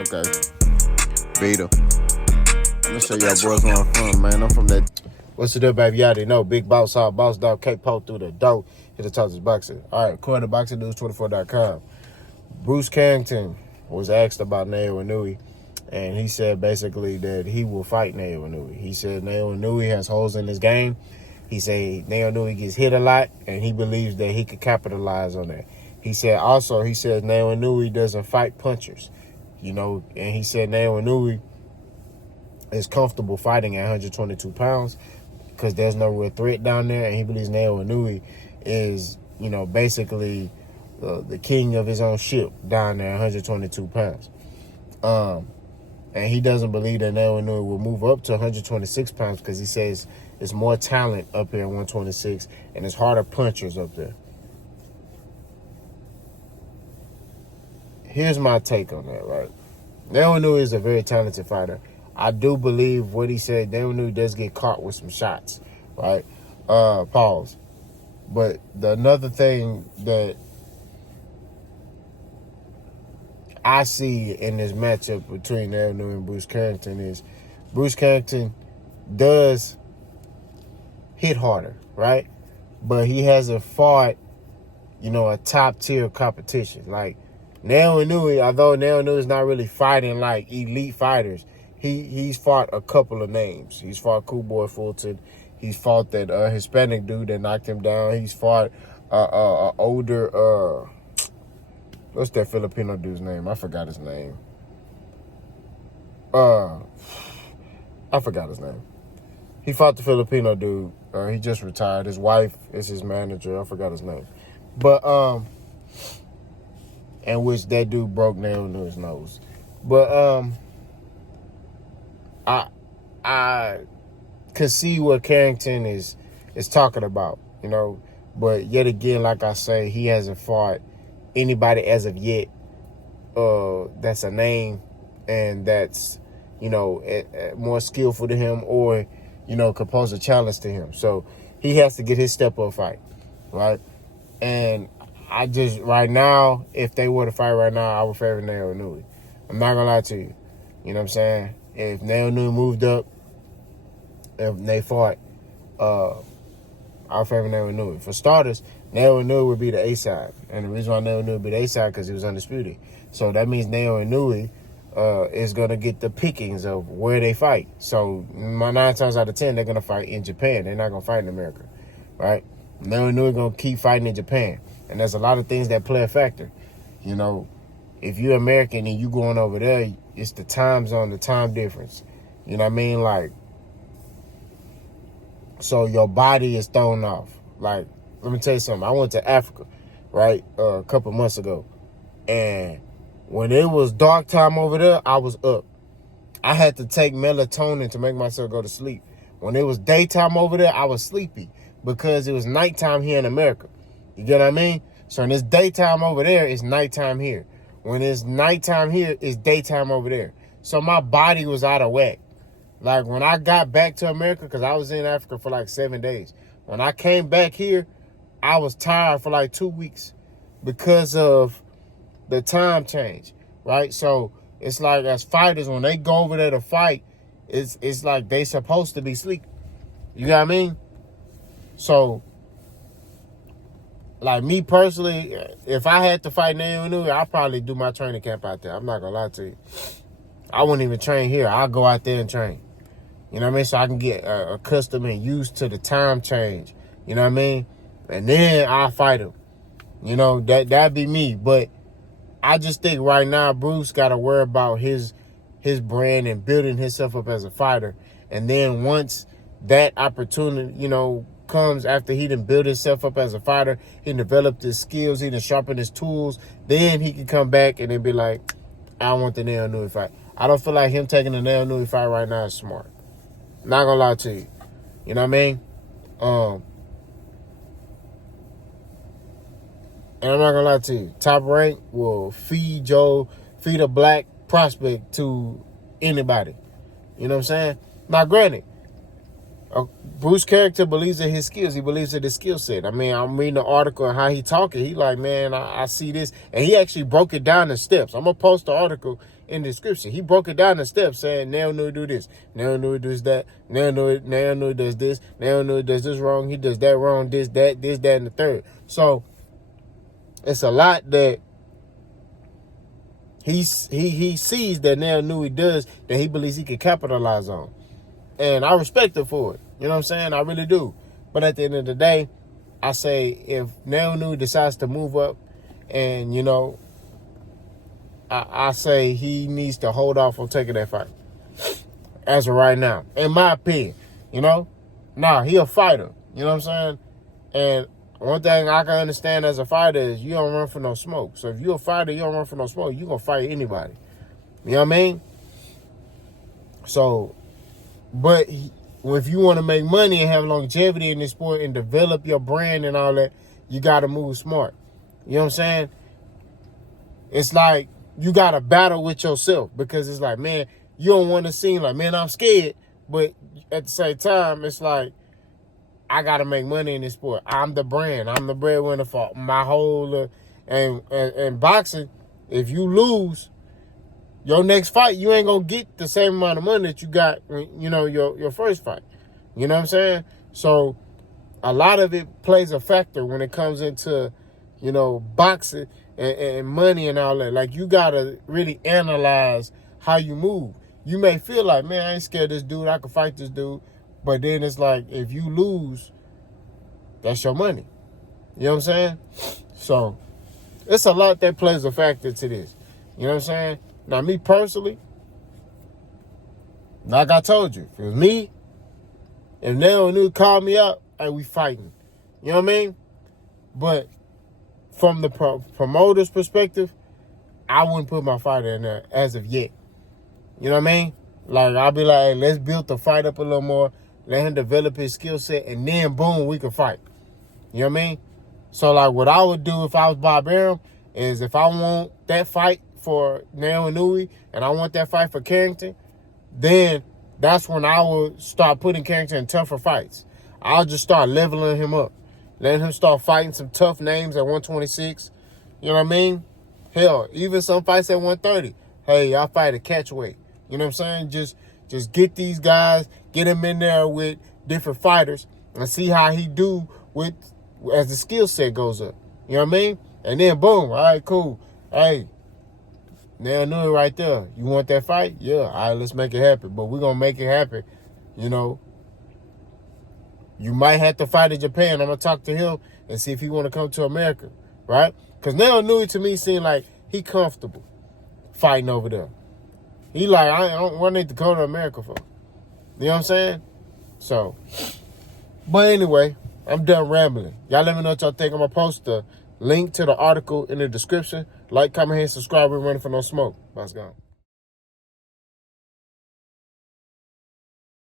Okay. Beta. I'm gonna show y'all boys where I'm from, man. I'm from that. What's it up, baby? Y'all already know. Big Boss Hog, Boss Dog, K-Po through the dough. Hit the top of boxing. All right, according to BoxingNews24.com, Bruce Carrington was asked about Naoya Inoue, and he said basically that he will fight Naoya Inoue. He said Naoya Inoue has holes in his game. He said Naoya Inoue gets hit a lot, and he believes that he could capitalize on that. He said Naoya Inoue doesn't fight punchers, and he said Naoya Inoue is comfortable fighting at 122 pounds because there's no real threat down there, and he believes Naoya Inoue is, basically the king of his own ship down there, 122 pounds. And he doesn't believe that Naoya Inoue will move up to 126 pounds because he says it's more talent up here at 126 and it's harder punchers up there. Here's my take on that, right? Naoya Inoue is a very talented fighter. I do believe what he said. Naoya Inoue does get caught with some shots, right? Pause. But another thing that I see in this matchup between Naoya Inoue and Bruce Carrington is Bruce Carrington does hit harder, right? But he hasn't fought, a top-tier competition. Like, Naoya Inoue, although Naoya Inoue is not really fighting like elite fighters, he's fought a couple of names. He's fought Cool Boy Fulton. He's fought that Hispanic dude that knocked him down. He's fought older, what's that Filipino dude's name? I forgot his name. He fought the Filipino dude. He just retired. His wife is his manager. I forgot his name. But, and which that dude broke Naoya Inoue's nose. But, I could see what Carrington is talking about, But yet again, like I say, he hasn't fought anybody as of yet that's a name and that's, more skillful to him or, could pose a challenge to him. So he has to get his step-up fight, right? And I just, right now, if they were to fight right now, I would favor Naoya Inoue. I'm not going to lie to you. You know what I'm saying? If Naoya Inoue moved up, if they fought, I'll favor Naoya Inoue. For starters, Naoya Inoue would be the A-side. And the reason why Naoya Inoue would be the A-side because he was undisputed. So that means Naoya Inoue is going to get the pickings of where they fight. So 9 times out of 10, they're going to fight in Japan. They're not going to fight in America, right? Naoya Inoue going to keep fighting in Japan. And there's a lot of things that play a factor. If you're American and you going over there, it's the time zone, the time difference. You know what I mean? Like, so your body is thrown off. Like, let me tell you something. I went to Africa, right, a couple months ago. And when it was dark time over there, I was up. I had to take melatonin to make myself go to sleep. When it was daytime over there, I was sleepy because it was nighttime here in America. You get what I mean? So when it's daytime over there, it's nighttime here. When it's nighttime here, it's daytime over there. So my body was out of whack. Like, when I got back to America, because I was in Africa for like 7 days. When I came back here, I was tired for like 2 weeks because of the time change, right? So it's like, as fighters, when they go over there to fight, it's like they supposed to be sleep. You know what I mean? So, like, me personally, if I had to fight Naoya Inoue, I'd probably do my training camp out there. I'm not going to lie to you. I wouldn't even train here. I'll go out there and train. You know what I mean? So I can get accustomed and used to the time change. You know what I mean? And then I'll fight him. That'd be me. But I just think right now Bruce got to worry about his brand and building himself up as a fighter. And then once that opportunity, comes after he done built himself up as a fighter, he developed his skills, he done sharpened his tools, then he can come back and then be like, I want the Naoya Inoue fight. I don't feel like him taking the Naoya Inoue fight right now is smart. Not gonna lie to you. You know what I mean? And I'm not gonna lie to you. Top Rank will feed a black prospect to anybody. You know what I'm saying? Now, granted, Bruce Carrington believes in his skills. He believes in his skill set. I mean, I'm reading the article and how he talking. He like, man, I see this. And he actually broke it down in steps. I'm going to post the article in the description. He broke it down in steps saying, Naoya Inoue do this. Naoya Inoue does that. Naoya Inoue does this. Naoya Inoue does this wrong. He does that wrong. This, that, and the third. So, it's a lot that he sees that Naoya Inoue does that he believes he can capitalize on. And I respect him for it. You know what I'm saying? I really do. But at the end of the day, I say if Naoya Inoue decides to move up and, you know, I say he needs to hold off on taking that fight. As of right now. In my opinion. You know? Nah, he a fighter. You know what I'm saying? And one thing I can understand as a fighter is you don't run for no smoke. So if you're a fighter, you don't run for no smoke, you're going to fight anybody. You know what I mean? So, but if you want to make money and have longevity in this sport and develop your brand and all that, you got to move smart. You know what I'm saying? It's like you got to battle with yourself because it's like, man, you don't want to seem like, man, I'm scared. But at the same time, it's like, I got to make money in this sport. I'm the brand. I'm the breadwinner for my whole, and boxing, if you lose, your next fight, you ain't going to get the same amount of money that you got, you know, your first fight. You know what I'm saying? So, a lot of it plays a factor when it comes into, you know, boxing and money and all that. Like, you got to really analyze how you move. You may feel like, man, I ain't scared of this dude. I can fight this dude. But then it's like, if you lose, that's your money. You know what I'm saying? So, it's a lot that plays a factor to this. You know what I'm saying? Now, me personally, like I told you, if it was me, if Naoya Inoue called me up, hey, we fighting. You know what I mean? But from the promoter's perspective, I wouldn't put my fighter in there as of yet. You know what I mean? Like, I'll be like, hey, let's build the fight up a little more. Let him develop his skill set, and then, boom, we can fight. You know what I mean? So, like, what I would do if I was Bob Arum is if I want that fight for Naoya Inoue and I want that fight for Carrington, then that's when I would start putting Carrington in tougher fights. I'll just start leveling him up. Letting him start fighting some tough names at 126. You know what I mean? Hell, even some fights at 130. Hey, I fight a catch weight. You know what I'm saying? Just get these guys, get him in there with different fighters and see how he do with as the skill set goes up. You know what I mean? And then boom, all right, cool. Hey, Naoya Inoue right there. You want that fight? Yeah, all right, let's make it happen. But we're going to make it happen. You know, you might have to fight in Japan. I'm going to talk to him and see if he want to come to America, right? Because Naoya Inoue to me seemed like he comfortable fighting over there. He like, I don't want to go to America for. You know what I'm saying? So, but anyway, I'm done rambling. Y'all let me know what y'all think. I'm going to post the link to the article in the description. Like, comment, and subscribe. We're running for no smoke. Let's go.